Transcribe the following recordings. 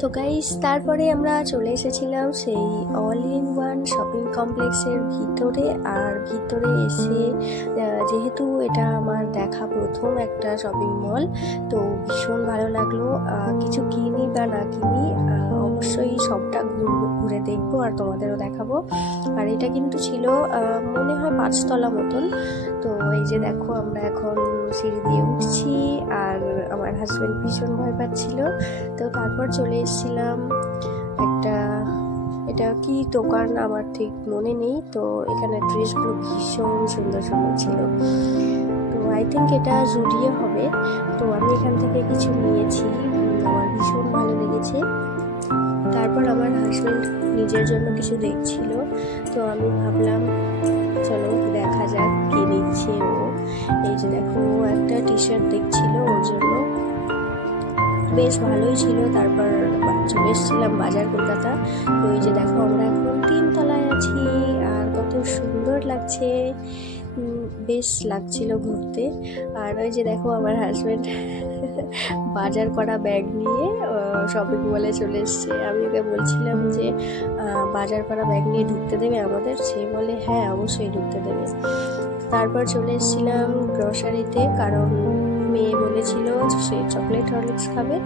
তো গাইস, তারপরে আমরা চলে এসেছিলাম সেই অল ইন ওয়ান শপিং কমপ্লেক্সের ভিতরে। আর ভিতরে এসে যেহেতু এটা আমার দেখা প্রথম একটা শপিং মল, তো ভীষণ ভালো লাগলো। কিছু কিনি বা না কিনি, অবশ্যই সবটা ঘুরে দেখবো আর তোমাদেরও দেখাবো। আর এটা কিন্তু ছিল মনে হয় 5 তলা মতন। তো এই যে দেখো, আমরা এখন সিঁড়ি দিয়ে উঠছি আর আমার হাজব্যান্ড ভীষণ ভয় পাচ্ছিল। তো তারপর চলে এসেছিলাম একটা, এটা কি দোকান আমার ঠিক মনে নেই। তো এখানে ড্রেসগুলো ভীষণ সুন্দর সুন্দর ছিল। তো আই থিঙ্ক এটা জুডিও হবে। তো আমি এখান থেকে কিছু নিয়েছি, আমার ভীষণ ভালো লেগেছে। তারপর আমার হাজব্যান্ড নিজের জন্য কিছু দেখছিল, তো আমি ভাবলাম চলো দেখা যাক কি নিচ্ছে ও। এই যে দেখো, ও একটা টি শার্ট দেখছিল ওর জন্য, বেশ ভালোই ছিল। তারপর চলে এসেছিলাম বাজার কলকাতা। তো এই যে দেখো, আমরা এখন 3 তলায় আছি আর কত সুন্দর লাগছে, বেশ লাগছিল ঘুরতে। আর ওই যে দেখো, আমার হাজব্যান্ড বাজার করা ব্যাগ নিয়ে শপিং মলে চলে এসছে। আমি ওকে বলছিলাম যে বাজার করা ব্যাগ নিয়ে ঢুকতে দেবে আমাদের? সে বলে হ্যাঁ, অবশ্যই ঢুকতে দেবে। তারপর চলে এসেছিলাম গ্রসারিতে, কারণ মেয়ে বলেছিল সে চকলেট হরলিক্স খাবে।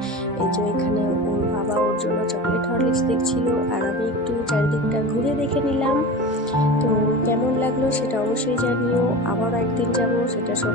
এই যে এখানে ওর বাবা ওর জন্য চকলেট হরলিক্স দেখছিল, আর আমি একটু চারিদিকটা ঘুরে দেখে নিলাম। তো কেমন লাগলো সেটা অবশ্যই জানিও। আবার একদিন যাবো, সেটা